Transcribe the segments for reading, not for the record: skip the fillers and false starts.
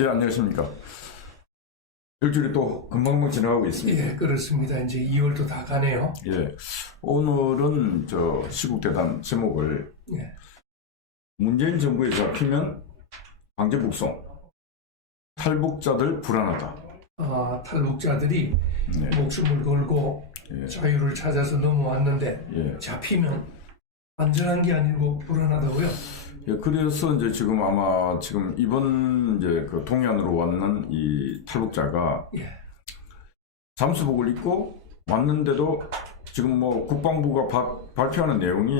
예, 안녕하십니까. 일주일이 또 금방금방 지나가고 있습니다. 예, 그렇습니다. 이제 2월도 다 가네요. 예, 오늘은 시국대단 제목을 예. 문재인 정부에 잡히면 강제 북송, 탈북자들 불안하다. 탈북자들이 네. 목숨을 걸고 예. 자유를 찾아서 넘어왔는데 예. 잡히면 안전한 게 아니고 불안하다고요? 예, 그래서 이제 지금 아마 이번 그 동해안으로 왔는 이 탈북자가 예. 잠수복을 입고 왔는데도 지금 뭐 국방부가 발표하는 내용이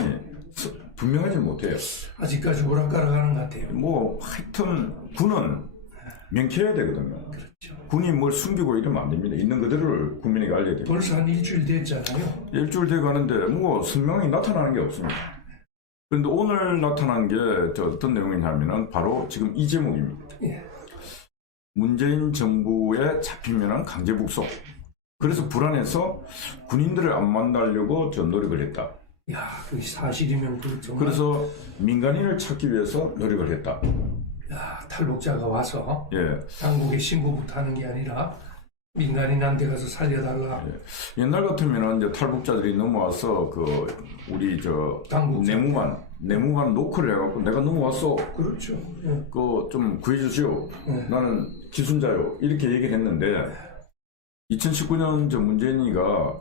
분명하지 못해요. 아직까지 오락가락하는 것 같아요. 뭐 하여튼 군은 명쾌해야 되거든요. 그렇죠. 군이 뭘 숨기고 이러면 안 됩니다. 있는 그대로를 국민에게 알려야 됩니다. 벌써 한 일주일 됐잖아요. 일주일 돼 가는데 뭐 선명히 나타나는 게 없습니다. 그런데 오늘 나타난 게 어떤 내용이냐면은 바로 지금 이 제목입니다. 예. 문재인 정부에 잡히면은 강제 북송. 그래서 불안해서 군인들을 안 만나려고 노력을 했다. 야, 그 사실이면 그 정말. 그래서 민간인을 찾기 위해서 노력을 했다. 야, 탈북자가 와서 예. 당국에 신고부터 하는 게 아니라 민간인한테 가서 살려달라. 예. 옛날 같으면은 이제 탈북자들이 넘어와서 우리 당국자. 내무관 노크를 해갖고 내가 넘어왔어. 그렇죠. 예. 좀 구해주시오. 예. 나는 기순자요. 이렇게 얘기를 했는데 2019년 문재인이가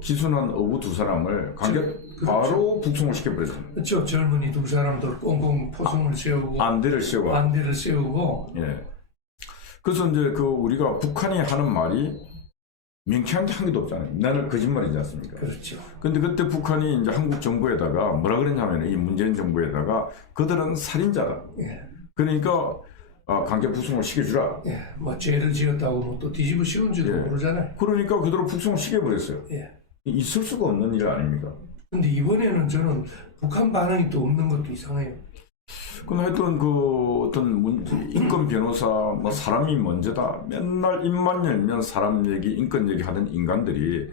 기순한 어부 두 사람을 그렇죠. 바로 북송을 시켜버렸습니다. 그렇죠. 젊은이 두 사람들 꽁꽁 포송을 세우고 안대를 세우고. 예. 그래서 이제 우리가 북한이 하는 말이 명쾌한 게 한 개도 없잖아요. 나는 거짓말이지 않습니까? 그렇죠. 근데 그때 북한이 이제 한국 정부에다가 뭐라 그랬냐면 이 문재인 정부에다가 그들은 살인자다. 예. 그러니까 강제 북송을 시켜주라. 예. 뭐 죄를 지었다고 뭐 또 뒤집어 씌운지도 예. 모르잖아요. 그러니까 그대로 북송을 시켜버렸어요. 예. 있을 수가 없는 일 아닙니까? 근데 이번에는 저는 북한 반응이 또 없는 것도 이상해요. 근데 하여튼 인권 변호사, 뭐 사람이 먼저다. 맨날 입만 열면 사람 얘기, 인권 얘기 하던 인간들이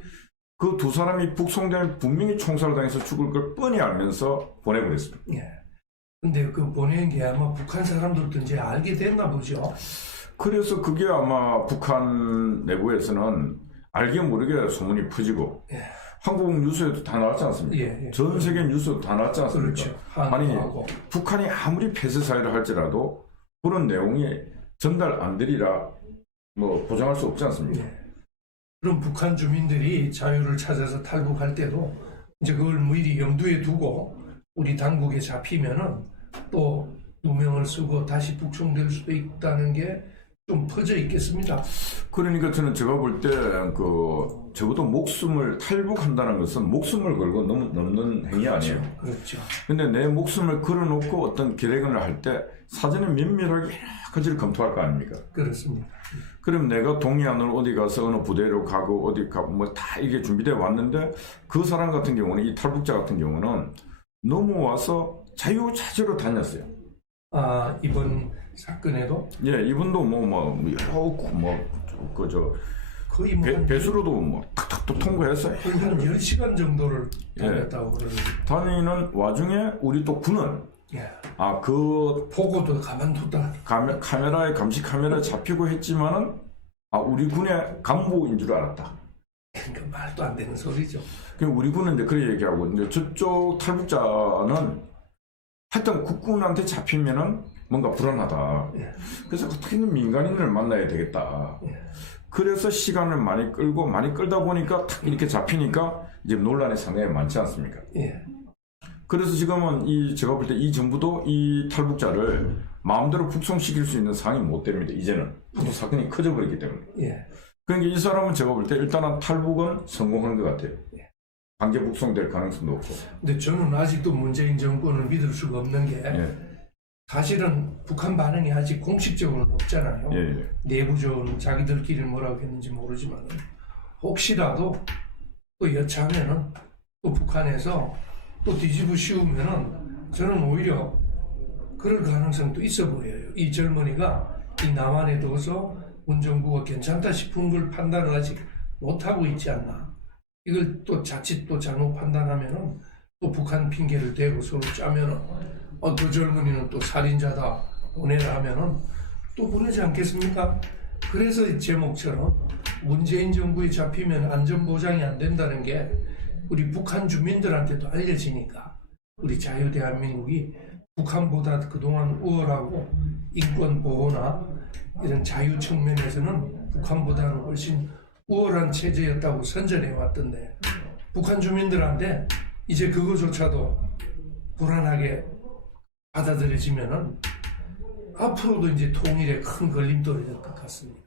그 두 사람이 북송되면 분명히 총살당해서 죽을 걸 뻔히 알면서 보내버렸습니다. 예. 근데 그 보낸 게 아마 북한 사람들도 이제 알게 됐나 보죠. 그래서 그게 아마 북한 내부에서는 알게 모르게 소문이 퍼지고 예. 한국 뉴스에도 다 나왔지 않습니까? 예. 전 세계 뉴스에도 다 나왔지 않습니까? 그렇죠. 아니, 한국하고. 북한이 아무리 폐쇄 사회를 할지라도 그런 내용이 전달 안 되리라 뭐 보장할 수 없지 않습니까? 예. 그럼 북한 주민들이 자유를 찾아서 탈북할 때도 이제 그걸 미리 염두에 두고 우리 당국에 잡히면은 또 누명을 쓰고 다시 북송될 수도 있다는 게 좀 퍼져 있겠습니다. 그러니까 제가 볼 때 적어도 탈북한다는 것은 목숨을 걸고 넘는 행위 아니에요. 그렇죠. 근데 내 목숨을 걸어놓고 어떤 계획을 할 때 사전에 면밀하게 여러 가지를 검토할 거 아닙니까? 그렇습니다. 그럼 내가 동해안으로 어디 가서 어느 부대로 가고 어디 가고 뭐 다 이게 준비되어 왔는데 그 사람 같은 경우는 이 탈북자 같은 경우는 넘어와서 자유찾으러 다녔어요. 이번 사건에도 예, 이분도 거의 배수로도 탁탁 통과했어요. 거의 한 10시간 정도를 예. 다녔다고 그러는데. 다니는 와중에 우리 또 군은 예. 보고도 가만뒀다. 카메라에 감시 카메라에 잡히고 했지만은 우리 군의 간부인 줄 알았다. 그러니까 말도 안 되는 소리죠. 우리 군은 이제 그렇게 얘기하고 이제 저쪽 탈북자는 하여튼 국군한테 잡히면은 뭔가 불안하다. 예. 그래서 어떻게든 민간인을 만나야 되겠다. 예. 그래서 시간을 많이 끌다 보니까 탁 이렇게 잡히니까 이제 논란이 상당히 많지 않습니까? 예. 그래서 지금은 제가 볼 때 이 정부도 이 탈북자를 마음대로 북송시킬 수 있는 상황이 못 됩니다. 이제는 하도 사건이 커져버렸기 때문에. 예. 그러니까 이 사람은 제가 볼 때 일단은 탈북은 성공한 것 같아요. 예. 강제 북송될 가능성도 없고. 근데 저는 아직도 문재인 정권을 믿을 수가 없는 게 예. 사실은 북한 반응이 아직 공식적으로는 없잖아요. 예. 내부적으로 자기들끼리 뭐라고 했는지 모르지만 혹시라도 또 여차하면은 또 북한에서 또 뒤집어 씌우면은 저는 오히려 그럴 가능성도 있어 보여요. 이 젊은이가 이 남한에 둬서 문 정부가 괜찮다 싶은 걸 판단을 아직 못하고 있지 않나. 이걸 또 자칫 또 잘못 판단하면은 또 북한 핑계를 대고 서로 짜면은 그 젊은이는 또 살인자다 보내라 하면은 또 또 보내지 않겠습니까? 그래서 이 제목처럼 문재인 정부에 잡히면 안전보장이 안 된다는 게 우리 북한 주민들한테도 알려지니까 우리 자유대한민국이 북한보다 그동안 우월하고 인권 보호나 이런 자유 측면에서는 북한보다는 훨씬 우월한 체제였다고 선전해 왔던데 북한 주민들한테 이제 그거조차도 불안하게 받아들여지면은 앞으로도 이제 통일에 큰 걸림돌이 될 것 같습니다.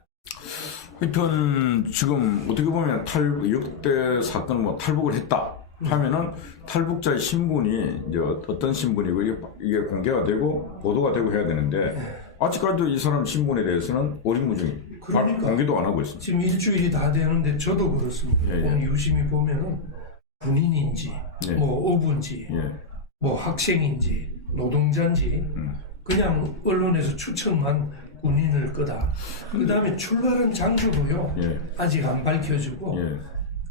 하여튼 지금 어떻게 보면 역대 사건 뭐 탈북을 했다 하면은 탈북자의 신분이 이제 어떤 신분이고 이게 공개가 되고 보도가 되고 해야 되는데 아직까지도 이 사람 신분에 대해서는 오리무중이 그러니까 공개도 안 하고 있습니다. 지금 일주일이 다 되는데 저도 그렇습니다. 예, 예. 오늘 유심히 보면은 군인인지 예. 뭐 어부인지 예. 뭐 학생인지 노동자인지 그냥 언론에서 추측만 군인을 거다. 그 다음에 출발한 장소도요. 예. 아직 안 밝혀지고 예.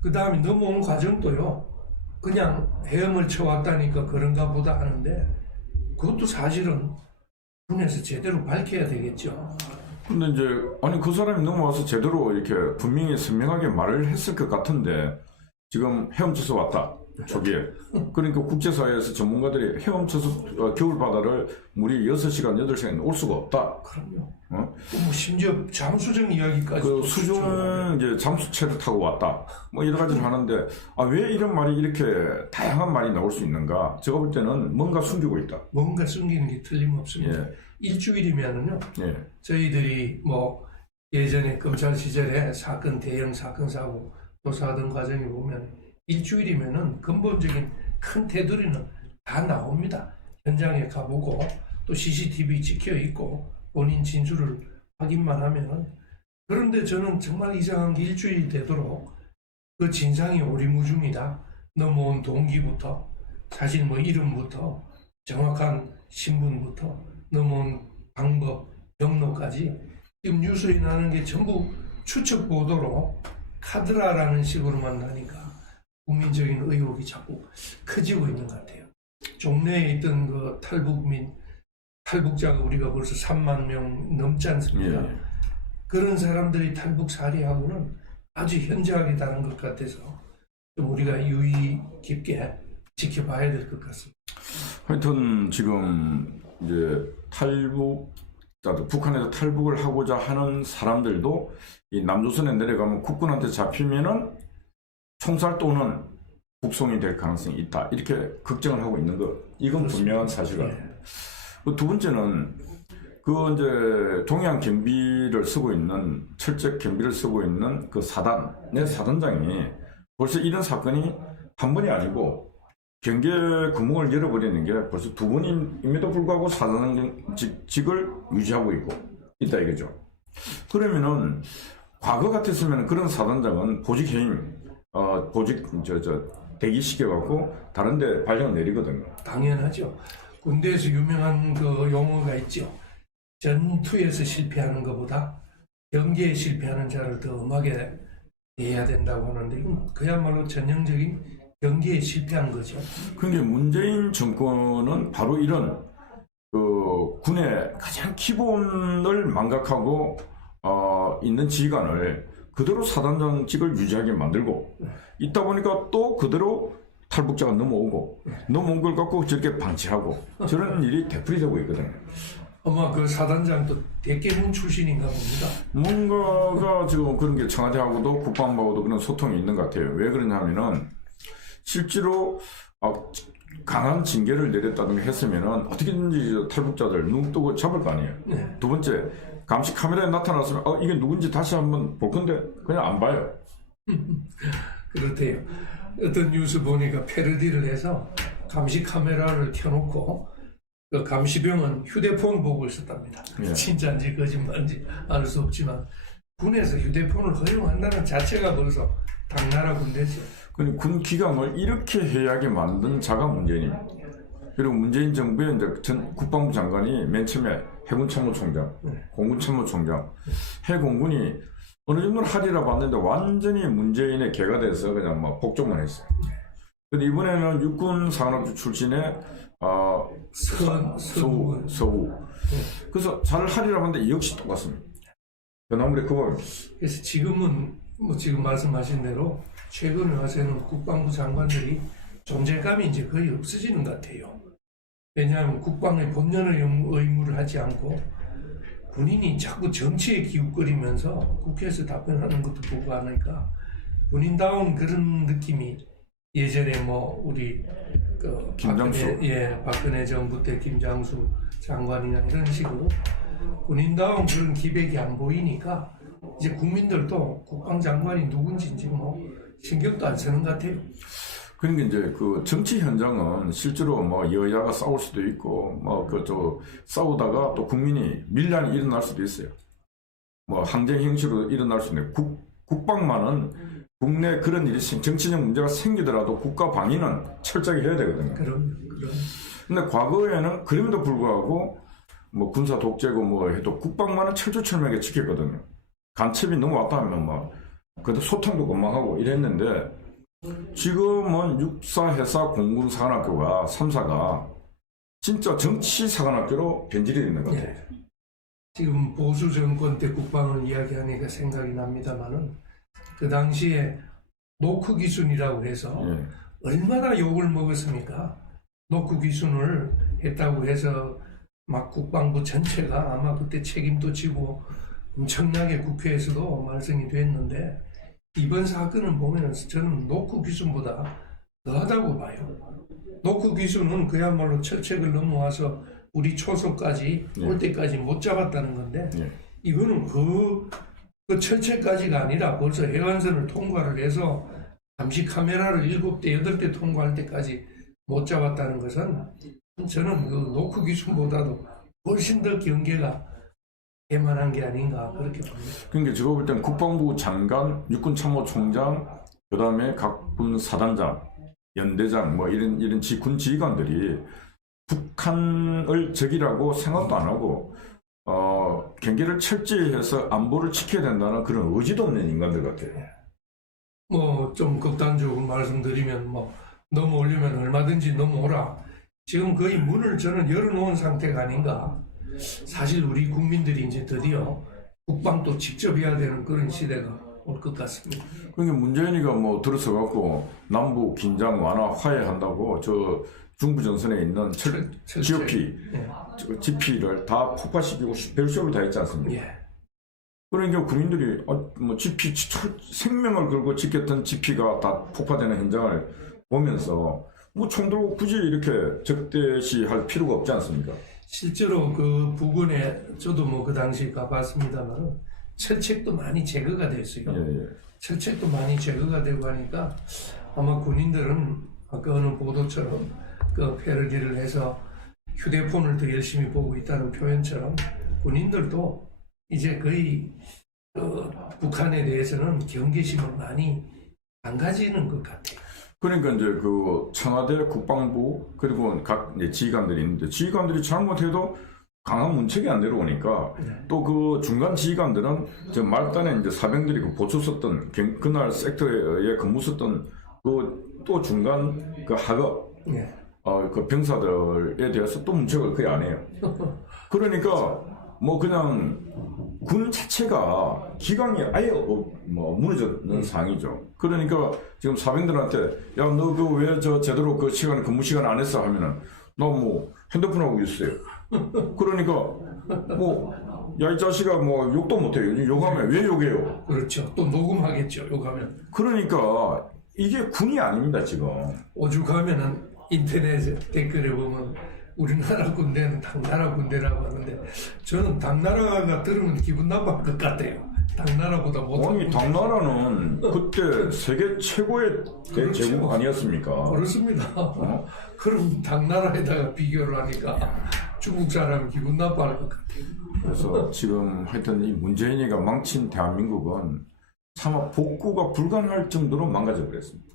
그 다음에 넘어온 과정도요. 그냥 헤엄을 쳐왔다니까 그런가 보다 하는데 그것도 사실은 군에서 제대로 밝혀야 되겠죠. 근데 이제 아니 그 사람이 넘어와서 제대로 이렇게 분명히 선명하게 말을 했을 것 같은데 지금 헤엄쳐서 왔다 초기에 그러니까 국제사회에서 전문가들이 헤엄쳐서 겨울바다를 물이 6시간 8시간 올 수가 없다. 그럼요. 어? 뭐 심지어 잠수정 이야기까지 그 수중 이제 잠수체를 타고 왔다. 뭐 여러 가지를 하는데 왜 이런 말이 이렇게 다양한 말이 나올 수 있는가? 제가 볼 때는 뭔가 숨기고 있다. 뭔가 숨기는 게 틀림없습니다. 예. 일주일이면은요. 예. 저희들이 뭐 예전에 검찰 시절에 사건 대형 사건 사고 조사하던 과정에 보면 일주일이면은 근본적인 큰 테두리는 다 나옵니다. 현장에 가보고 또 CCTV 찍혀 있고 본인 진술을 확인만 하면은 그런데 저는 정말 이상한 게 일주일이 되도록 그 진상이 오리무중이다. 넘어온 동기부터 사실 뭐 이름부터 정확한 신분부터 넘어온 방법, 경로까지 지금 뉴스에 나는 게 전부 추측 보도로 카드라라는 식으로만 나니까 국민적인 의혹이 자꾸 커지고 있는 것 같아요. 종래에 있던 그 탈북자가 우리가 벌써 3만 명 넘지 않습니까? 예. 그런 사람들이 탈북 사례하고는 아주 현저하게 다른 것 같아서 좀 우리가 유의 깊게 지켜봐야 될 것 같습니다. 하여튼 지금 이제 탈북자들 북한에서 탈북을 하고자 하는 사람들도 이 남조선에 내려가면 국군한테 잡히면은 총살 또는 북송이 될 가능성이 있다 이렇게 걱정을 하고 있는 것 이건 분명한 사실이에요. 두 번째는 그 이제 동해안 경비를 쓰고 있는 철책 경비를 쓰고 있는 그 사단의 사단장이 벌써 이런 사건이 한 번이 아니고 경계 구멍을 열어버리는 게 벌써 두 번임에도 불구하고 사단장직을 유지하고 있다 이거죠. 그러면은 과거 같았으면 그런 사단장은 보직 해임, 보직 대기 시켜갖고 다른데 발령을 내리거든요. 당연하죠. 군대에서 유명한 그 용어가 있죠. 전투에서 실패하는 것보다 경계에 실패하는 자를 더 엄하게 대해야 된다고 하는데 이건 그야말로 전형적인 경계에 실패한 거죠. 그러니까 문재인 정권은 바로 이런 그 군의 가장 기본을 망각하고 있는 지휘관을 그대로 사단장직을 유지하게 만들고 있다 보니까 또 그대로 탈북자가 넘어온 걸 갖고 저렇게 방치하고 저런 일이 되풀이되고 있거든요. 아마 그 사단장도 대깨문 출신인가 봅니다. 뭔가가 지금 그런 게 청와대하고도 국방부하고도 그런 소통이 있는 것 같아요. 왜 그러냐면은 실제로 강한 징계를 내렸다든가 했으면은 어떻게든지 탈북자들 눈 뜨고 잡을 거 아니에요. 네. 두 번째 감시 카메라에 나타났으면 이게 누군지 다시 한번 볼 건데 그냥 안 봐요. 그렇대요. 어떤 뉴스 보니까 패러디를 해서 감시 카메라를 켜놓고 그 감시병은 휴대폰 보고 있었답니다. 예. 진짜인지 거짓말인지 알 수 없지만 군에서 휴대폰을 허용한다는 자체가 벌써 당나라 군대죠. 근데 군 기강을 이렇게 해야하게 만든 자가 문재인입니다. 그리고 문재인 정부의 이제 전 국방부 장관이 맨 처음에 해군참모총장, 공군참모총장, 해공군이 어느 정도는 하리라 봤는데 완전히 문재인의 개가 돼서 그냥 막 복종만 했어요. 근데 이번에는 육군 산업주 출신의 서우 그래서 잘 하리라고 하는데 역시 똑같습니다. 변화물의 그거 그래서 지금은 뭐 지금 말씀하신 대로 최근에 와서는 국방부 장관들이 존재감이 이제 거의 없어지는 것 같아요. 왜냐하면 국방의 본연의 의무를 하지 않고 군인이 자꾸 정치에 기웃거리면서 국회에서 답변하는 것도 보고 하니까 군인다운 그런 느낌이 예전에 뭐 우리 그 김장수. 박근혜 정부 때 김장수 장관이나 이런 식으로 군인다운 그런 기백이 안 보이니까 이제 국민들도 국방장관이 누군지 지금 뭐 신경도 안 쓰는 것 같아요. 그러니까 이제 그 정치 현장은 실제로 뭐 여야가 싸울 수도 있고 뭐 그저 싸우다가 또 국민이 밀란이 일어날 수도 있어요. 뭐 항쟁 형식으로 일어날 수 있는 국방만은 국내 그런 일이 정치적 문제가 생기더라도 국가 방위는 철저하게 해야 되거든요. 그럼. 근데 과거에는 그럼에도 불구하고 뭐 군사 독재고 뭐 해도 국방만은 철두철미하게 지켰거든요. 간첩이 넘어왔다 하면 뭐 그래도 소통도 금방 하고 이랬는데 지금은 육사, 해사, 공군 사관학교가 3사가 진짜 정치 사관학교로 변질이 되는 것 같아요. 예. 지금 보수 정권 때 국방을 이야기하니까 생각이 납니다만은 그 당시에 노크 기순이라고 해서 예. 얼마나 욕을 먹었습니까? 노크 기순을 했다고 해서 막 국방부 전체가 아마 그때 책임도 지고 엄청나게 국회에서도 말씀이 됐는데 이번 사건을 보면 저는 노크 기순보다 더하다고 봐요. 노크 기순은 그야말로 철책을 넘어와서 우리 초소까지 올 때까지 못 잡았다는 건데 이거는 그 철책까지가 아니라 벌써 해관선을 통과를 해서 감시 카메라를 7대, 8대 통과할 때까지 못 잡았다는 것은 저는 그 노크 기순보다도 훨씬 더 경계가 대만한 게 아닌가 그렇게 봅니다. 그러니까 제가 볼 때는 국방부 장관, 육군참모총장, 그 다음에 각군 사단장, 연대장 뭐 이런 군 지휘관들이 북한을 적이라고 생각도 안 하고 경계를 철저히 해서 안보를 지켜야 된다는 그런 의지도 없는 인간들 같아요. 뭐 좀 극단적으로 말씀드리면 뭐 넘어오려면 얼마든지 넘어오라. 지금 거의 문을 저는 열어놓은 상태가 아닌가. 사실 우리 국민들이 이제 드디어 국방도 직접 해야 되는 그런 시대가 올 것 같습니다. 그러니까 문재인이가 뭐 들어서 갖고 남북 긴장 완화 화해한다고 저 중부 전선에 있는 GOP, GP를 다 폭파시키고 별쇼를 다 했지 않습니까? 예. 그러니까 국민들이 뭐 GP 생명을 걸고 지켰던 GP가 다 폭파되는 현장을 보면서 뭐 총 들고 굳이 이렇게 적대시할 필요가 없지 않습니까? 실제로 그 부근에 저도 뭐 그 당시 가봤습니다만 철책도 많이 제거가 됐어요. 예. 철책도 많이 제거가 되고 하니까 아마 군인들은 아까 어느 보도처럼 그 패러디를 해서 휴대폰을 더 열심히 보고 있다는 표현처럼 군인들도 이제 거의 북한에 대해서는 경계심을 많이 안 가지는 것 같아요. 그러니까 이제 그 청와대, 국방부 그리고 각 이제 지휘관들이 있는데 지휘관들이 잘못해도 강한 문책이 안 내려오니까 또 그 중간 지휘관들은 저 말단에 이제 사병들이 그 보초 썼던 그날 섹터에 근무 썼던 그 또 중간 그 하급 그 병사들에 대해서 또 문책을 거의 안 해요. 그러니까 뭐 그냥 군 자체가 기강이 아예 뭐 무너졌는 상황이죠. 그러니까 지금 사병들한테 야 너 그 왜 저 제대로 그 시간 근무 시간 안 했어 하면은 나 뭐 핸드폰 하고 있어요. 그러니까 뭐 야 이 자식아 뭐 욕도 못해요. 욕하면 왜 욕해요? 그렇죠. 또 녹음하겠죠. 욕하면. 그러니까 이게 군이 아닙니다 지금. 오죽하면은 인터넷 댓글에 보면 우리나라 군대는 당나라 군대라고 하는데 저는 당나라가 들으면 기분 나쁠 것 같아요. 당나라보다 못한 아니 당나라는 그때 세계 최고의 대제국 아니었습니까? 그렇습니다. 그럼 당나라에다가 비교를 하니까 중국 사람이 기분 나빠할 것 같아요. 그래서 지금 하여튼 이 문재인이가 망친 대한민국은 차마 복구가 불가능할 정도로 망가져 버렸습니다.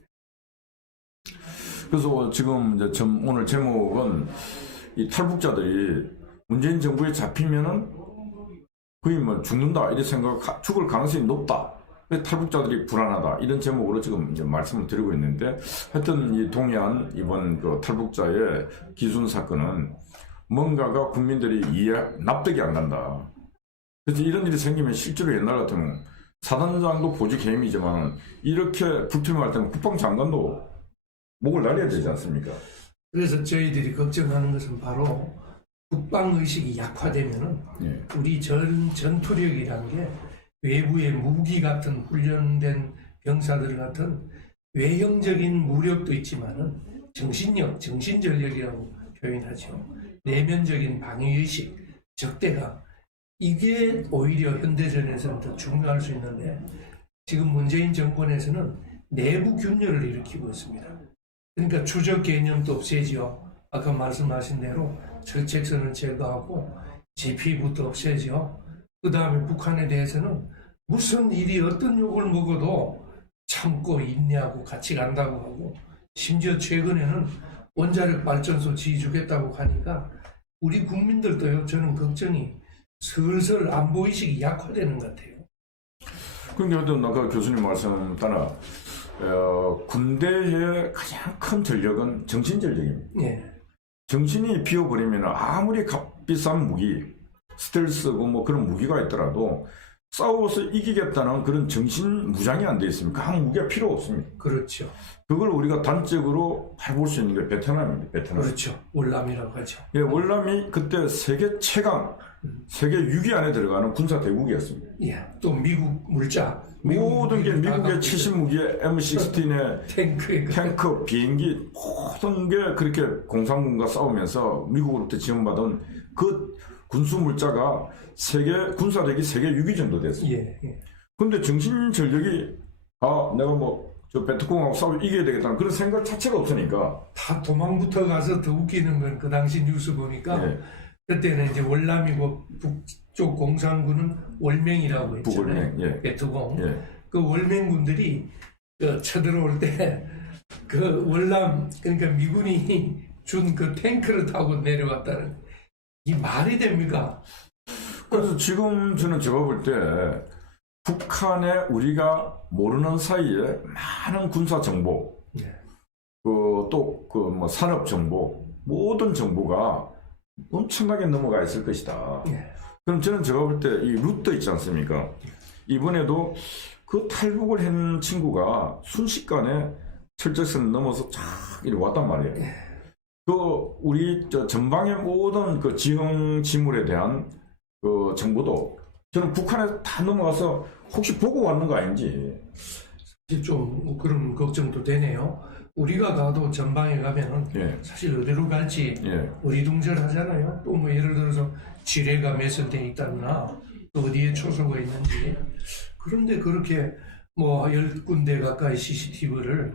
그래서 지금 이제 오늘 제목은 이 탈북자들이 문재인 정부에 잡히면은 거의 뭐 죽는다 이런 생각, 죽을 가능성이 높다. 탈북자들이 불안하다 이런 제목으로 지금 이제 말씀을 드리고 있는데 하여튼 이 동해안 이번 그 탈북자의 기순 사건은 뭔가가 국민들이 납득이 안 간다. 그래서 이런 일이 생기면 실제로 옛날 같으면 사단장도 보직 해임이지만 이렇게 불투명할 때는 국방장관도 목을 날려야 되지 않습니까? 그래서 저희들이 걱정하는 것은 바로 국방의식이 약화되면은 예. 우리 전투력이라는 게 외부의 무기 같은 훈련된 병사들 같은 외형적인 무력도 있지만은 정신력, 정신전력이라고 표현하죠. 내면적인 방위의식, 적대감, 이게 오히려 현대전에서는 더 중요할 수 있는데 지금 문재인 정권에서는 내부 균열을 일으키고 있습니다. 그러니까 추적 개념도 없애지요. 아까 말씀하신 대로 철책선을 제거하고 GP부터 없애지요. 그 다음에 북한에 대해서는 무슨 일이 어떤 욕을 먹어도 참고 인내하고 같이 간다고 하고 심지어 최근에는 원자력 발전소 지어주겠다고 하니까 우리 국민들도요, 저는 걱정이 슬슬 안보의식이 약화되는 것 같아요. 그런데 아까 교수님 말씀 따라 군대의 가장 큰 전력은 정신전력입니다. 예. 정신이 비어버리면 아무리 값비싼 무기, 스텔스고 뭐 그런 무기가 있더라도 싸워서 이기겠다는 그런 정신 무장이 안 돼 있으면 그 무기가 필요 없습니다. 그렇죠. 그걸 우리가 단적으로 해볼 수 있는 게 베트남입니다. 베트남. 그렇죠. 월남이라고 하죠. 예, 월남이 그때 세계 최강, 세계 6위 안에 들어가는 군사 대국이었습니다. 예. 또 미국 물자. 모든 게 무기를 다 미국의 갖고 70무기에 M16에 탱크에 탱크, 비행기 모든 게 그렇게 공산군과 싸우면서 미국으로부터 지원받은 그 군수 물자가 군사력이 세계 6위 정도 됐습니다. 예. 예. 근데 정신 전력이 내가 뭐 저 베트콩하고 싸워 이겨야 되겠다는 그런 생각 자체가 없으니까 다 도망부터 가서 더 웃기는 건 그 당시 뉴스 보니까 예, 그때는 이제 월남이고 북쪽 공산군은 월맹이라고 했잖아요. 북월맹, 예, 베트공. 예. 그 월맹군들이 쳐들어올 때 그 월남 그러니까 미군이 준 그 탱크를 타고 내려왔다는 이 말이 됩니까? 그래서 지금 제가 볼 때 북한에 우리가 모르는 사이에 많은 군사 정보, 예. 뭐 산업 정보, 모든 정보가 엄청나게 넘어가 있을 것이다. 예. 그럼 저는 제가 볼 때 이 루트 있지 않습니까? 이번에도 그 탈북을 한 친구가 순식간에 철책선 넘어서 쫙 이렇게 왔단 말이에요. 그 우리 전방의 모든 그 지형 지물에 대한 그 정보도 저는 북한에 다 넘어가서 혹시 보고 왔는 거 아닌지. 사실 좀 그런 걱정도 되네요. 우리가 가도 전방에 가면은 예, 사실 어디로 갈지 예. 어리둥절하잖아요. 또 뭐 예를 들어서 지뢰가 매설돼 있다거나 또 어디에 초소가 있는지. 그런데 그렇게 뭐 10군데 가까이 CCTV를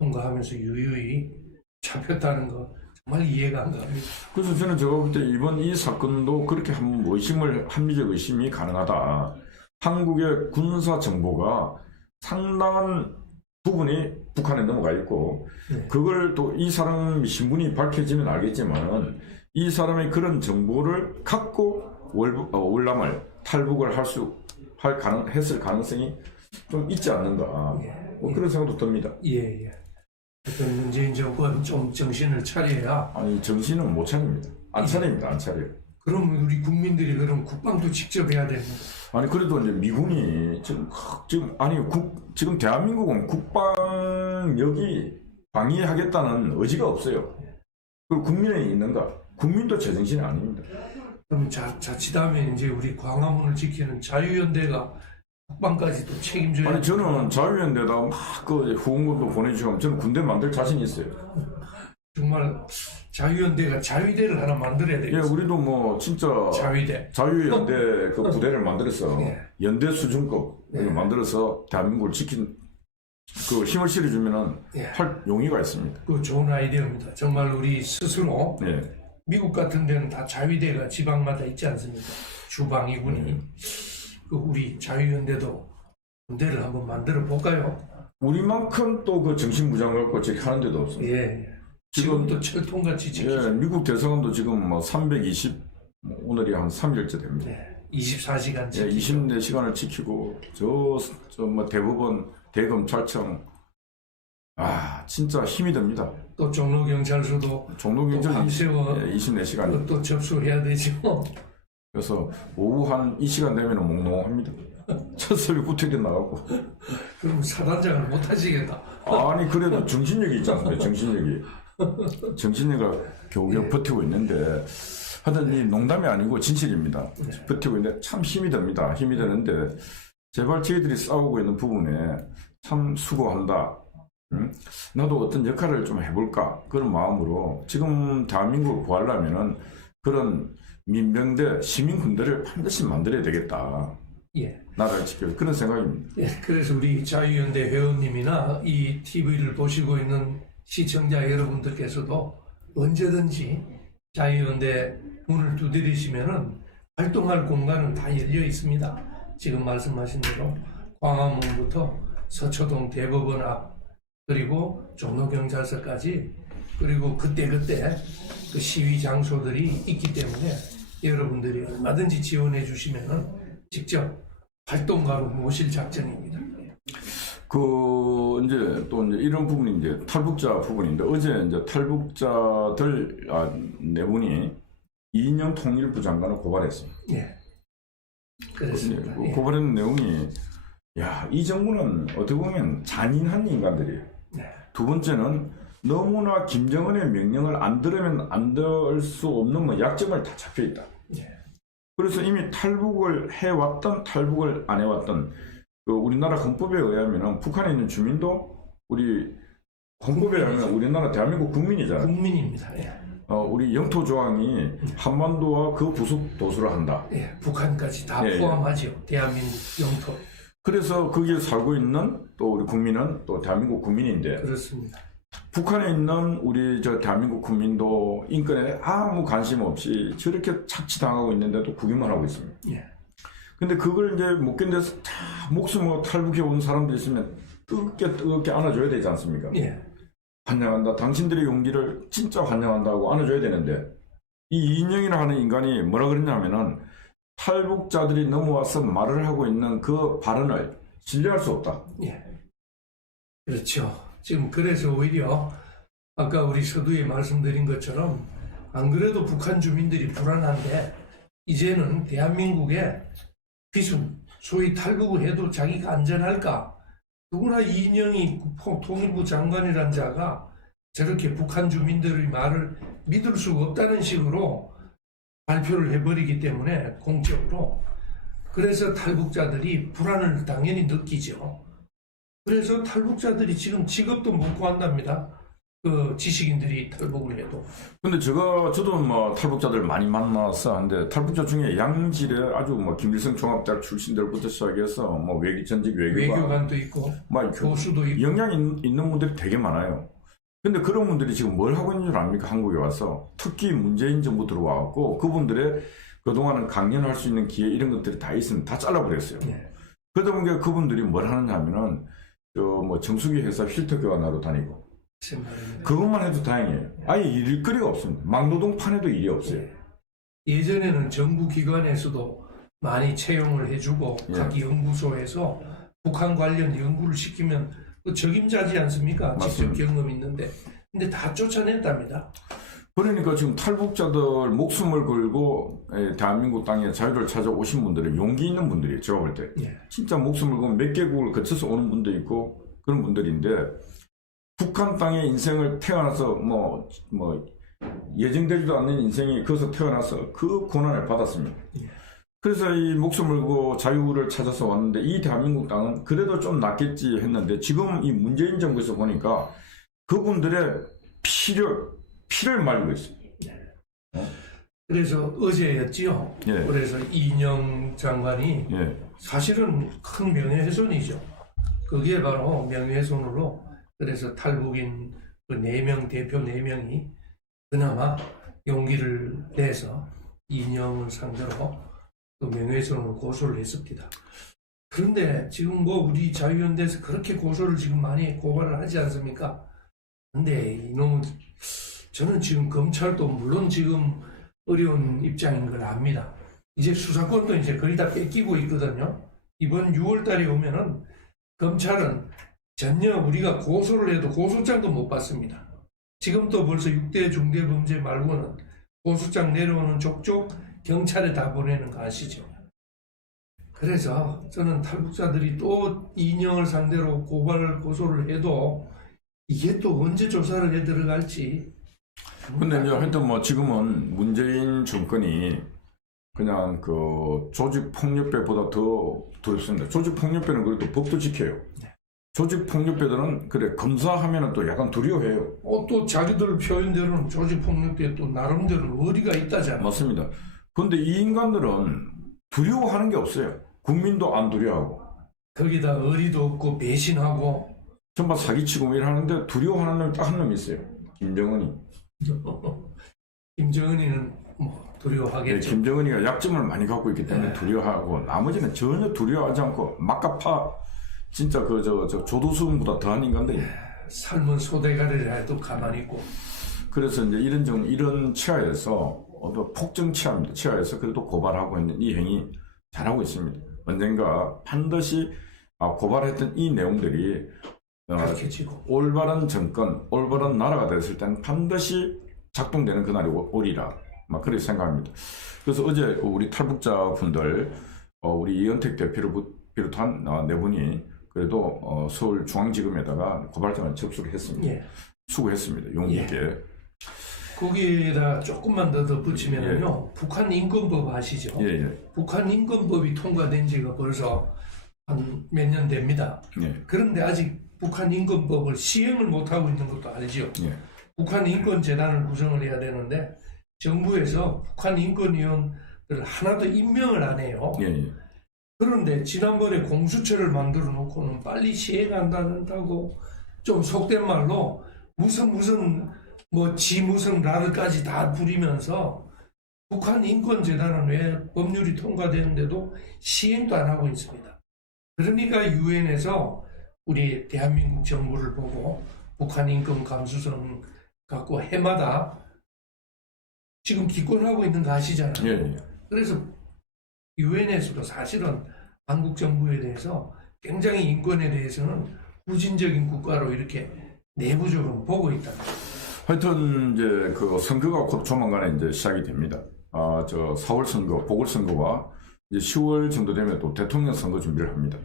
통과하면서 유유히 잡혔다는 거 정말 이해가 안 갑니다. 그래서 저는 제가 볼 때 이번 이 사건도 그렇게 합리적 의심이 가능하다. 한국의 군사 정보가 상당한 부분이 북한에 넘어가 있고, 네. 그걸 또 이 사람이 신분이 밝혀지면 알겠지만은 이 사람의 그런 정보를 갖고 월남을 탈북을 했을 가능성이 좀 있지 않는가. 뭐 그런 생각도 듭니다. 예, 예. 어떤 문재인 정권 좀 정신을 차려야. 아니, 정신은 못 차립니다. 안 차립니다. 안 차려요. 그럼 우리 국민들이 그럼 국방도 직접 해야 되는 거. 아니, 그래도 이제 미군이 지금 대한민국은 국방력이 방위하겠다는 의지가 없어요. 그리고 국민에 있는가? 국민도 제정신이 아닙니다. 그럼 자칫하면 이제 우리 광화문을 지키는 자유연대가 국방까지도 책임져야. 아니, 저는 자유연대다 막 그 후원금도 보내주시면 저는 군대 만들 자신이 있어요. 정말 자유연대가 자위대를 하나 만들어야 예, 되겠어요. 우리도 뭐 진짜 자위대. 자유연대 그 부대를 만들어서 예. 연대 수준급 예. 만들어서 대한민국을 지킨 그 힘을 실어주면은 예. 할 용의가 있습니다. 그 좋은 아이디어입니다. 정말 우리 스스로 예. 미국 같은 데는 다 자위대가 지방마다 있지 않습니까? 주방위군이. 그 우리 자유연대도 군대를 한번 만들어 볼까요? 우리만큼 또 그 정신무장 갖고 저기 하는 데도 없습니다. 예. 지금도 철통같이 지키죠. 예, 미국 대사관도 지금 뭐 320, 오늘이 한 3일째 됩니다. 네. 24시간 예, 지키죠. 24시간을 지키고 뭐 대법원, 대검찰청 진짜 힘이 듭니다. 또 종로경찰서도 종로경찰 밤새워 24시간. 또 접수해야 되죠. 그래서 오후 한 이 시간 되면 몽롱합니다. 첫 새벽부터 일어나가고. 그럼 사단장을 못 하시겠다. 아니 그래도 정신력이 있지 않습니까? 정신력이 겨우겨우 버티고 있는데 하여튼 이 농담이 아니고 진실입니다. 버티고 있는데 참 힘이 듭니다. 힘이 드는데 제발 저희들이 싸우고 있는 부분에 참 수고한다. 나도 어떤 역할을 좀 해볼까 그런 마음으로 지금 대한민국을 구하려면은 그런 민병대 시민군대를 반드시 만들어야 되겠다. 예. 나라를 지켜 그런 생각입니다. 예, 그래서 우리 자유연대 회원님이나 이 TV를 보시고 있는 시청자 여러분들께서도 언제든지 자유연대 문을 두드리시면은 활동할 공간은 다 열려 있습니다. 지금 말씀하신 대로 광화문부터 서초동 대법원 앞 그리고 종로경찰서까지 그리고 그때그때 그 시위 장소들이 있기 때문에 여러분들이 얼마든지 지원해 주시면은 직접 활동가로 모실 작정입니다. 이제 이런 부분이 이제 탈북자 부분인데 어제 이제 탈북자들 네 분이 이인영 통일부 장관을 고발했습니다. 예. 그렇습니다. 예. 고발한 내용이 이 정부는 어떻게 보면 잔인한 인간들이에요. 네. 두 번째는 너무나 김정은의 명령을 안 들으면 안 될 수 없는 약점을 다 잡혀 있다. 예. 그래서 이미 탈북을 해왔던 탈북을 안 해왔던 우리나라 헌법에 의하면 북한에 있는 주민도 우리 헌법에 의하면 우리나라 대한민국 국민이잖아요. 국민입니다. 예. 우리 영토 조항이 한반도와 그 부속 도수를 한다. 예. 북한까지 다 포함하죠. 대한민국 영토. 그래서 거기에 살고 있는 또 우리 국민은 또 대한민국 국민인데 그렇습니다. 북한에 있는 우리 대한민국 국민도 인권에 아무 관심 없이 저렇게 착취당하고 있는데도 구경만 하고 있습니다. 예. 근데 그걸 이제 못 견뎌서 목숨으로 탈북해 온 사람들이 있으면 뜨겁게 안아줘야 되지 않습니까? 예. 환영한다. 당신들의 용기를 진짜 환영한다고 안아줘야 되는데 이 이인영이라 하는 인간이 뭐라 그랬냐면은 탈북자들이 넘어와서 말을 하고 있는 그 발언을 신뢰할 수 없다. 예. 그렇죠. 지금 그래서 오히려 아까 우리 서두에 말씀드린 것처럼 안 그래도 북한 주민들이 불안한데 이제는 대한민국에 비순 소위 탈북을 해도 자기가 안전할까? 누구나 이인영이 통일부 장관이란 자가 저렇게 북한 주민들의 말을 믿을 수가 없다는 식으로 발표를 해버리기 때문에 공적으로 그래서 탈북자들이 불안을 당연히 느끼죠. 그래서 탈북자들이 지금 직업도 못 구한답니다. 그 지식인들이 탈북을 해도. 근데 저도 뭐 탈북자들 많이 만나서 하는데 탈북자 중에 양질의 아주 뭐 김일성 종합대학 출신들부터 시작해서 뭐 전직 외교관도 있고 교수도 있고 영향 있는 분들이 되게 많아요. 근데 그런 분들이 지금 뭘 하고 있는 줄 압니까? 한국에 와서 특히 문재인 정부 들어와갖고 그분들의 그동안은 강연할 수 있는 기회 이런 것들이 다 있으면 다 잘라버렸어요. 네. 그러다 보니까 그분들이 뭘 하느냐 하면은 뭐 정수기 회사 필터 교환하러 다니고 그것만 해도 다행이에요. 아예 일거리가 없습니다. 막노동판에도 일이 없어요. 예전에는 정부 기관에서도 많이 채용을 해주고 각 연구소에서 북한 관련 연구를 시키면 그 적임자지 않습니까? 맞습니다. 직접 경험 있는데. 근데 다 쫓아냈답니다. 그러니까 지금 탈북자들 목숨을 걸고 대한민국 땅에 자유를 찾아오신 분들이 용기 있는 분들이 제가 볼 때 진짜 목숨을 걸고 몇 개국을 거쳐서 오는 분도 있고 그런 분들인데 북한 땅에 인생을 태어나서 뭐 예정되지도 않는 인생이 거기서 태어나서 그 고난을 받았습니다. 그래서 이 목숨을 걸고 자유를 찾아서 왔는데 이 대한민국 땅은 그래도 좀 낫겠지 했는데 지금 이 문재인 정부에서 보니까 그분들의 피를 말리고 있어요. 그래서 어제였지요. 그래서 이인영 장관이 사실은 큰 명예훼손이죠. 그게 바로 명예훼손으로 그래서 탈북인 그 4명 대표 4명이 그나마 용기를 내서 이인영을 상대로 그 명예훼손으로 고소를 했습니다. 그런데 지금 뭐 우리 자유연대에서 그렇게 고소를 지금 많이 고발을 하지 않습니까? 근데 이놈은 저는 지금 검찰도 물론 지금 어려운 입장인 걸 압니다. 이제 수사권도 이제 거의 다 뺏기고 있거든요. 이번 6월 달에 오면은 검찰은 전혀 우리가 고소를 해도 고소장도 못 받습니다. 지금도 벌써 6대 중대범죄 말고는 고소장 내려오는 족족 경찰에 다 보내는 거 아시죠? 그래서 저는 탈북자들이 또 이인영을 상대로 고소를 해도 이게 또 언제 조사를 해 들어갈지. 근데 이제 하여튼 뭐 지금은 문재인 정권이 그냥 그 조직폭력배보다 더 두렵습니다. 조직폭력배는 그래도 법도 지켜요. 조직폭력배들은 그래 검사하면은 또 약간 두려워해요. 또 자기들 표현대로는 조직폭력배 또 나름대로 의리가 있다잖아. 맞습니다. 그런데 이 인간들은 두려워하는 게 없어요. 국민도 안 두려워하고. 거기다 의리도 없고 배신하고. 전부 사기치고 이러는데 두려워하는 놈이 딱 한 놈이 있어요. 김정은이. 김정은이는 뭐 네, 두려워하겠죠. 김정은이가 약점을 많이 갖고 있기 때문에 두려워하고 나머지는 전혀 두려워하지 않고 막가파 진짜 그 저 조두순보다 더한 인간들이. 삶은 소대가리를 해도 가만히 있고. 그래서 이제 이런 치하에서 폭정 치하에서 그래도 고발하고 있는 이 행위 잘하고 있습니다. 언젠가 반드시 고발했던 이 내용들이 밝혀지고 올바른 정권, 올바른 나라가 됐을 때는 반드시 작동되는 그날이 오리라. 막 그렇게 생각합니다. 그래서 어제 우리 탈북자분들, 우리 이현택 대표를 비롯한 네 분이 그래도 서울중앙지검에다가 고발장을 접수를 했습니다. 예. 수고했습니다. 용기 있게. 거기에다 조금만 더 덧붙이면요. 북한 인권법 아시죠? 예. 북한 인권법이 통과된 지가 벌써 한 몇 년 됩니다. 예. 그런데 아직 북한 인권법을 시행을 못하고 있는 것도 알죠? 예. 북한 인권재단을 구성을 해야 되는데 정부에서 북한 인권위원들을 하나도 임명을 안 해요. 예. 그런데 지난번에 공수처를 만들어 놓고는 빨리 시행한다고 좀 속된 말로 무슨 라르까지 다 부리면서 북한 인권재단은 왜 법률이 통과되는데도 시행도 안 하고 있습니다. 그러니까 유엔에서 우리 대한민국 정부를 보고 북한 인권 감수성 갖고 해마다 지금 기권하고 있는 거 아시잖아요. 예. 그래서 유엔에서도 사실은 한국 정부에 대해서 굉장히 인권에 대해서는 후진적인 국가로 이렇게 내부적으로 보고 있다. 하여튼 이제 그 선거가 곧 조만간에 이제 시작이 됩니다. 저 4월 선거, 보궐선거와 이제 10월 정도 되면 또 대통령 선거 준비를 합니다.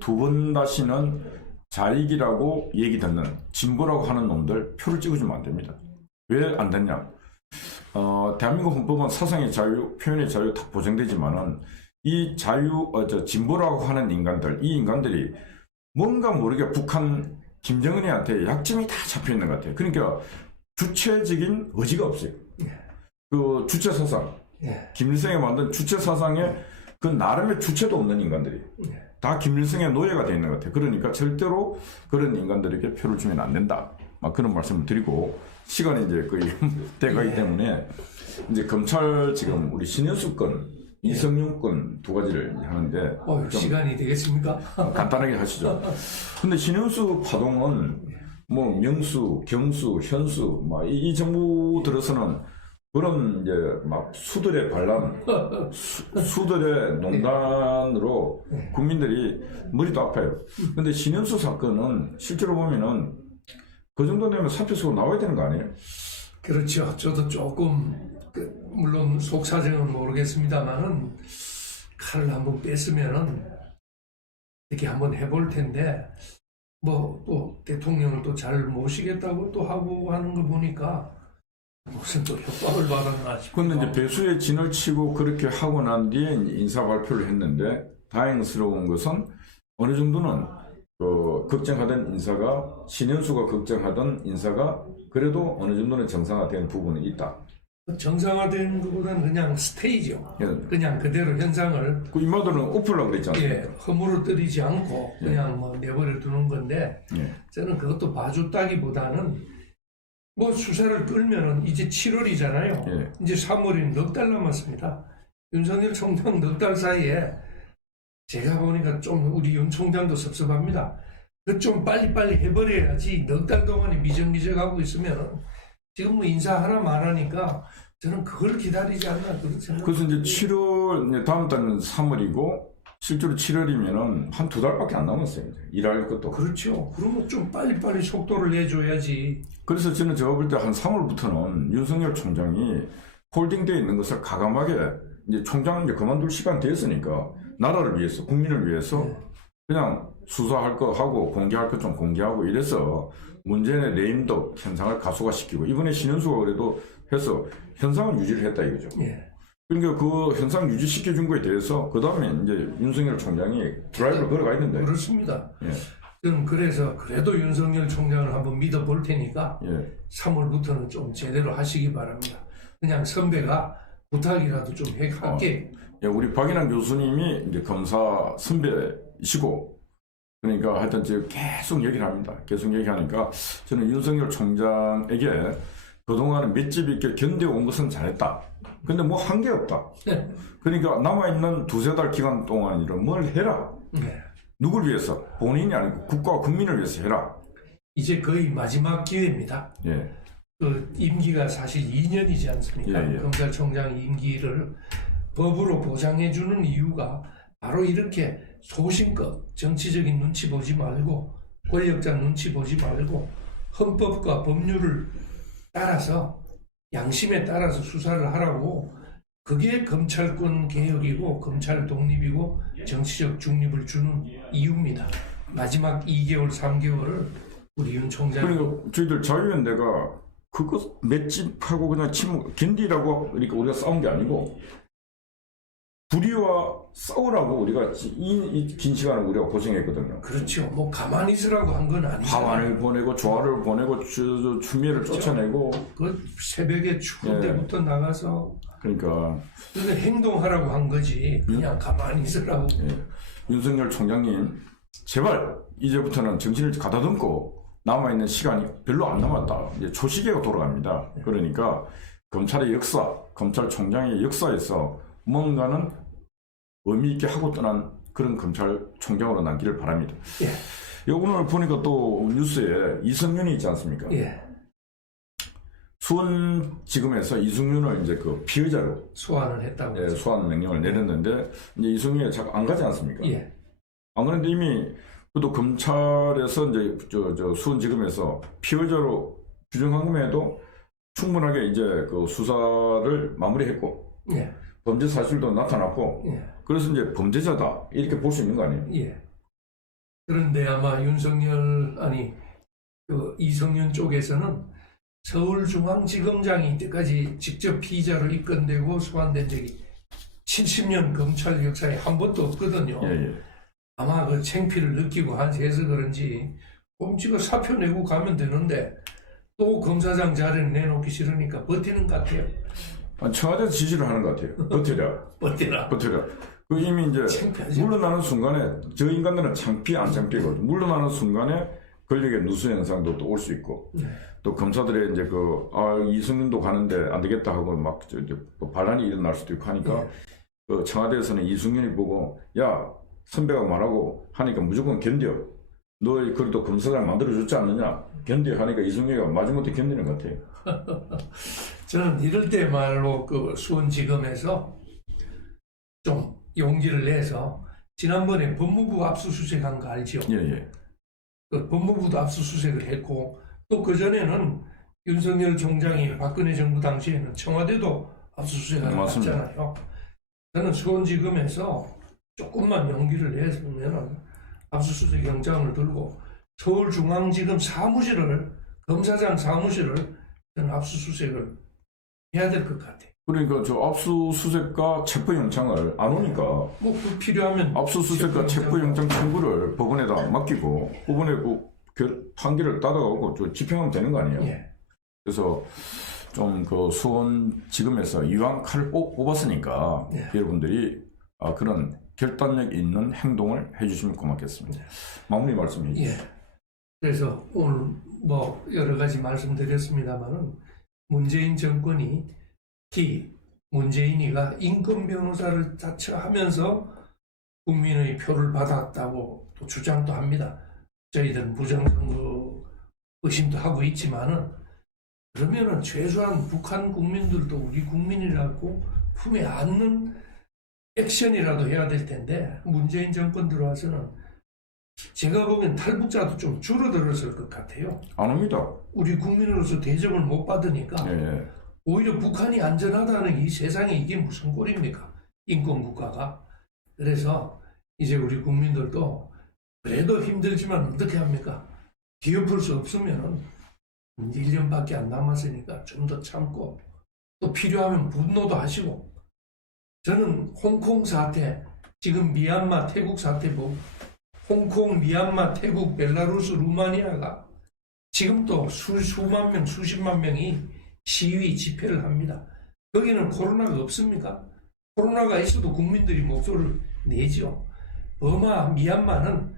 두 번 다시는 자익이라고 얘기 듣는 진보라고 하는 놈들 표를 찍어주면 안 됩니다. 왜 안 됐냐? 대한민국 헌법은 사상의 자유, 표현의 자유 다 보장되지만은 이 진보라고 하는 인간들, 이 인간들이 뭔가 모르게 북한 김정은이한테 약점이 다 잡혀 있는 것 같아요. 그러니까 주체적인 의지가 없어요. 그 주체 사상, 김일성이 만든 주체 사상에 그 나름의 주체도 없는 인간들이 다 김일성의 노예가 되어 있는 것 같아요. 그러니까 절대로 그런 인간들에게 표를 주면 안 된다. 막 그런 말씀을 드리고 시간이 이제 거의 돼가기 때문에 이제 검찰 지금 우리 신현수 건, 이성윤 건 두 가지를 하는데 좀 시간이 되겠습니까? 간단하게 하시죠. 근데 신현수 파동은 뭐 명수, 경수, 현수 이 정부 들어서는 그런 이제 막 수들의 반란, 수들의 농단으로 국민들이 머리도 아파요. 근데 신현수 사건은 실제로 보면은 그 정도 되면 사표 쓰고 나와야 되는 거 아니에요? 그렇죠. 저도 조금 물론 속 사정은 모르겠습니다만은 칼을 한번 뺐으면은 이렇게 한번 해볼 텐데 뭐 또 대통령을 또 잘 모시겠다고 또 하고 하는 거 보니까 무슨 또 협박을 받았나 싶고. 근데 이제 배수의 진을 치고 그렇게 하고 난 뒤에 인사 발표를 했는데 다행스러운 것은 어느 정도는 걱정하던 인사가 신현수가 걱정하던 인사가 그래도 어느 정도는 정상화된 부분이 있다. 정상화된 것보다는 그냥 스테이지요. 예. 그냥 그대로 현상을 그 인마들은 엎으려고 그랬지 않습니까? 허물어뜨리지 않고 그냥 뭐 내버려 두는 건데 저는 그것도 봐줬다기보다는 뭐 수사를 끌면은 이제 7월이잖아요. 이제 3월이 넉 달 남았습니다. 윤석열 총장 넉 달 사이에 제가 보니까 좀 우리 윤 총장도 섭섭합니다. 그 좀 빨리빨리 해버려야지 넉 달 동안에 미적미적하고 있으면은 지금 뭐 인사 하나만 하니까 저는 그걸 기다리지 않나 그런 생각. 그래서 이제 7월 다음 달은 3월이고 실제로 7월이면은 한 2달밖에 안 남았어요. 이제. 일할 것도. 그렇죠. 그러면 좀 빨리빨리 속도를 내줘야지. 그래서 저는 제가 볼 때 한 3월부터는 윤석열 총장이 홀딩되어 있는 것을 가감하게 이제 총장 이제 그만둘 시간 됐으니까 나라를 위해서, 국민을 위해서 네. 그냥 수사할 거 하고 공개할 것 좀 공개하고 이래서 문재인의 레임덕 현상을 가속화시키고 이번에 신현수가 그래도 해서 현상을 유지를 했다 이거죠. 예. 그러니까 그 현상 유지시켜준 거에 대해서 그 다음에 이제 윤석열 총장이 드라이브를 걸어가 있는데. 그렇습니다. 예. 저는 그래서 그래도 윤석열 총장을 한번 믿어볼 테니까 예. 3월부터는 좀 제대로 하시기 바랍니다. 그냥 선배가 부탁이라도 좀 할게. 예, 우리 박인환 교수님이 이제 검사 선배이시고 그러니까 하여튼 지금 계속 얘기를 합니다. 계속 얘기하니까 저는 윤석열 총장에게 그동안 맷집 있게 견뎌온 것은 잘했다. 근데 뭐 한 게 없다. 네. 그러니까 남아있는 2-3달 기간 동안이라 뭘 해라. 네. 누굴 위해서? 본인이 아니고 국가와 국민을 위해서 해라. 이제 거의 마지막 기회입니다. 예. 그 임기가 사실 2년이지 않습니까? 예, 예. 검찰총장 임기를 법으로 보장해주는 이유가 바로 이렇게 소신껏 정치적인 눈치 보지 말고 권력자 눈치 보지 말고 헌법과 법률을 따라서 양심에 따라서 수사를 하라고. 그게 검찰권 개혁이고 검찰 독립이고 정치적 중립을 주는 이유입니다. 마지막 2개월, 3개월을 우리 윤 총장이. 그리고 저희들 자유연대가 그거 맷집하고 그냥 침묵 견디라고 그러니까 우리가 싸운 게 아니고 불의와 싸우라고 우리가 이 긴 시간을 우리가 고생했거든요. 그렇죠. 뭐 가만히 있으라고 한 건 아니죠. 하완을 보내고 조화를 보내고 추미애를 그렇죠. 쫓아내고 그 새벽에 추울 예. 때부터 나가서 그러니까 그게 행동하라고 한 거지. 그냥 가만히 있으라고. 예. 윤석열 총장님 제발 이제부터는 정신을 가다듬고 남아있는 시간이 별로 안 남았다. 이제 초시계가 돌아갑니다. 그러니까 검찰의 역사, 검찰총장의 역사에서 뭔가는 의미 있게 하고 떠난 그런 검찰총장으로 남기를 바랍니다. 예. 오늘 보니까 또 뉴스에 이성윤이 있지 않습니까? 예. 수원지검에서 이승윤을 이제 그 피의자로 소환을 했다고. 예, 소환 명령을 내렸는데 이제 이승윤이 자꾸 안 가지 않습니까? 예. 안 그런데 이미 또 검찰에서 이제 저 수원지검에서 피의자로 규정한 것에도 충분하게 이제 그 수사를 마무리했고 예. 범죄 사실도 나타났고 예. 그래서 이제 범죄자다 이렇게 볼 수 있는 거 아니에요? 예. 그런데 아마 그 이성윤 쪽에서는 서울중앙지검장이 이때까지 직접 피의자로 입건되고 소환된 적이 70년 검찰 역사에 한 번도 없거든요. 예, 예. 아마 그 창피를 느끼고 한세서 그런지 꼼찍어 사표 내고 가면 되는데 또 검사장 자리를 내놓기 싫으니까 버티는 것 같아요. 청와대에서 지시를 하는 것 같아요. 버텨라. 버티라. 그 이미 이제 창피하죠. 물러나는 순간에 저 인간들은 창피 안 창피거든. 물러나는 순간에 권력의 누수 현상도 또 올 수 있고 네. 또 검사들의 이제 이승윤도 가는데 안 되겠다 하고 막 반란이 일어날 수도 있고 하니까 네. 그 청와대에서는 이승윤이 보고 야 선배가 말하고 하니까 무조건 견뎌. 너 그래도 검사장 만들어줬지 않느냐? 견뎌 하니까 이승윤이가 마지못해 견디는 것 같아요. 저는 이럴 때 말로 그 수원지검에서 좀 용기를 내서 지난번에 법무부 압수수색한 거 알죠? 예. 그 법무부도 압수수색을 했고 또 그전에는 윤석열 총장이 박근혜 정부 당시에는 청와대도 압수수색을 맞습니다. 했잖아요. 저는 수원지검에서 조금만 용기를 내서면 압수수색 영장을 들고 서울중앙지검 사무실을 검사장 사무실을 저는 압수수색을 해야 될 것 같아요. 그러니까 저 압수수색과 체포영장을 안 오니까 뭐 그 필요하면 압수수색과 체포영장 청구를 법원에다 맡기고 법원에 그 판결을 따라가고 저 집행하면 되는 거 아니에요? 예. 그래서 좀 그 수원지검에서 이왕 칼을 뽑았으니까 예. 여러분들이 그런 결단력 있는 행동을 해주시면 고맙겠습니다. 마무리 말씀해 주시죠. 예. 그래서 오늘 뭐 여러 가지 말씀드렸습니다만은 문재인 정권이 특히 문재인이가 인권 변호사를 자처하면서 국민의 표를 받았다고 또 주장도 합니다. 저희들은 부정선거 의심도 하고 있지만은 그러면은 최소한 북한 국민들도 우리 국민이라고 품에 안는 액션이라도 해야 될 텐데 문재인 정권 들어와서는 제가 보기엔 탈북자도 좀 줄어들었을 것 같아요. 안 옵니다. 우리 국민으로서 대접을 못 받으니까 예, 예. 오히려 북한이 안전하다는 이 세상에 이게 무슨 꼴입니까? 인권국가가. 그래서 이제 우리 국민들도 그래도 힘들지만 어떻게 합니까? 뒤엎을 수 없으면 1년밖에 안 남았으니까 좀 더 참고 또 필요하면 분노도 하시고 저는 홍콩 사태, 지금 미얀마, 태국 사태 보고 홍콩, 미얀마, 태국, 벨라루스, 루마니아가 지금 또 수만 명, 수십만 명이 시위, 집회를 합니다. 거기는 코로나가 없습니까? 코로나가 있어도 국민들이 목소리를 내죠. 버마, 미얀마는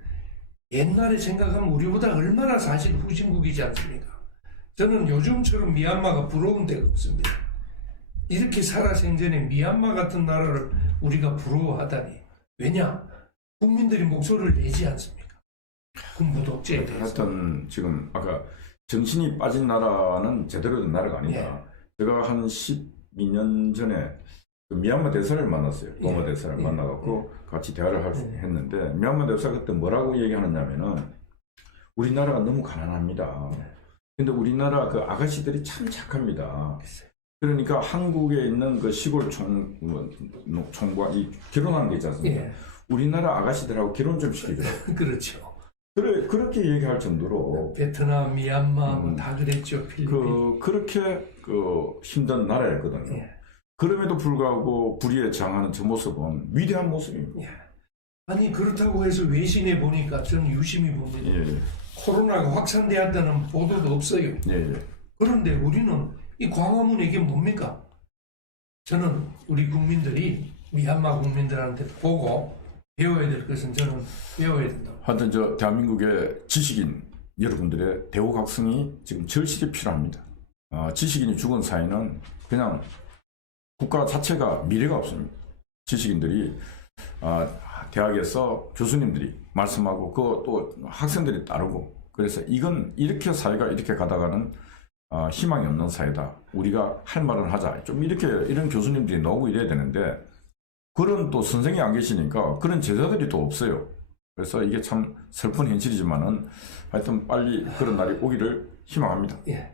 옛날에 생각하면 우리보다 얼마나 사실 후진국이지 않습니까? 저는 요즘처럼 미얀마가 부러운 데가 없습니다. 이렇게 살아생전에 미얀마 같은 나라를 우리가 부러워하다니. 왜냐? 국민들이 목소리를 내지 않습니까? 군부 독재에 대해서. 하여튼 지금 아까 정신이 빠진 나라는 제대로 된 나라가 아니다. 예. 제가 한 12년 전에 그 미얀마 대사를 만났어요. 버마 예. 대사를 예. 만나갖고 같이 대화를 예. 했는데 미얀마 대사가 그때 뭐라고 얘기하느냐면은 우리나라가 너무 가난합니다. 근데 우리나라 그 아가씨들이 참 착합니다. 그러니까 한국에 있는 그 시골 총과 이 결혼하는 게 있지 않습니까? 예. 우리나라 아가씨들하고 결혼 좀 시키죠. 그렇죠. 그래, 그렇게 얘기할 정도로 베트남, 미얀마 뭐다 그랬죠. 필리핀. 그렇게 힘든 나라였거든요. 예. 그럼에도 불구하고 불의에 저항하는 저 모습은 위대한 모습입니다. 예. 아니 그렇다고 해서 외신에 보니까 저는 유심히 봅니다. 예, 코로나가 확산되었다는 보도도 없어요. 예, 예. 그런데 우리는 이 광화문 이게 뭡니까? 저는 우리 국민들이 미얀마 국민들한테 보고 배워야 될 것은 저는 배워야 된다고. 하여튼 저 대한민국의 지식인 여러분들의 대우각성이 지금 절실히 필요합니다. 지식인이 죽은 사회는 그냥 국가 자체가 미래가 없습니다. 지식인들이 대학에서 교수님들이 말씀하고 또 학생들이 따르고 그래서 이건 이렇게 사회가 이렇게 가다가는 희망이 없는 사회다. 우리가 할 말은 하자. 좀 이런 교수님들이 나오고 이래야 되는데 그런 또 선생이 안 계시니까 그런 제자들이 또 없어요. 그래서 이게 참 슬픈 현실이지만은 하여튼 빨리 그런 날이 오기를 희망합니다. 예.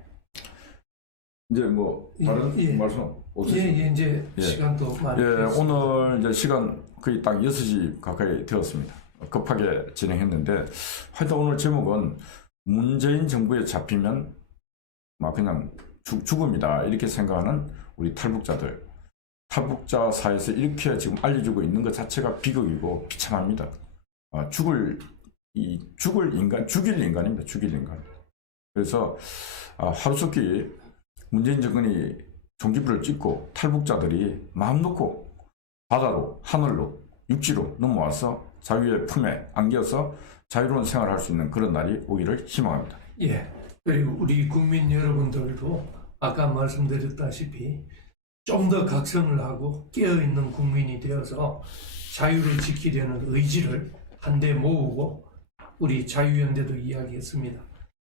이제 뭐 다른 예. 말씀 없으시죠? 예, 이제 예. 시간도 많이 예, 됐습니다. 오늘 이제 시간 거의 딱 6시 가까이 되었습니다. 급하게 진행했는데 하여튼 오늘 제목은 문재인 정부에 잡히면 막 그냥 죽음이다 이렇게 생각하는 우리 탈북자들. 탈북자 사이에서 이렇게 지금 알려주고 있는 것 자체가 비극이고 비참합니다. 죽일 인간입니다. 죽일 인간. 그래서 하루속히 문재인 정권이 종지부를 찍고 탈북자들이 마음 놓고 바다로, 하늘로, 육지로 넘어와서 자유의 품에 안겨서 자유로운 생활을 할 수 있는 그런 날이 오기를 희망합니다. 예. 그리고 우리 국민 여러분들도 아까 말씀드렸다시피 좀 더 각성을 하고 깨어있는 국민이 되어서 자유를 지키려는 의지를 한데 모으고 우리 자유연대도 이야기했습니다.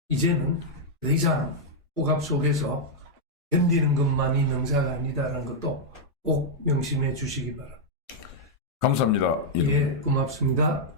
이제는 더 이상 억압 속에서 견디는 것만이 능사가 아니다라는 것도 꼭 명심해 주시기 바랍니다. 감사합니다. 예, 고맙습니다.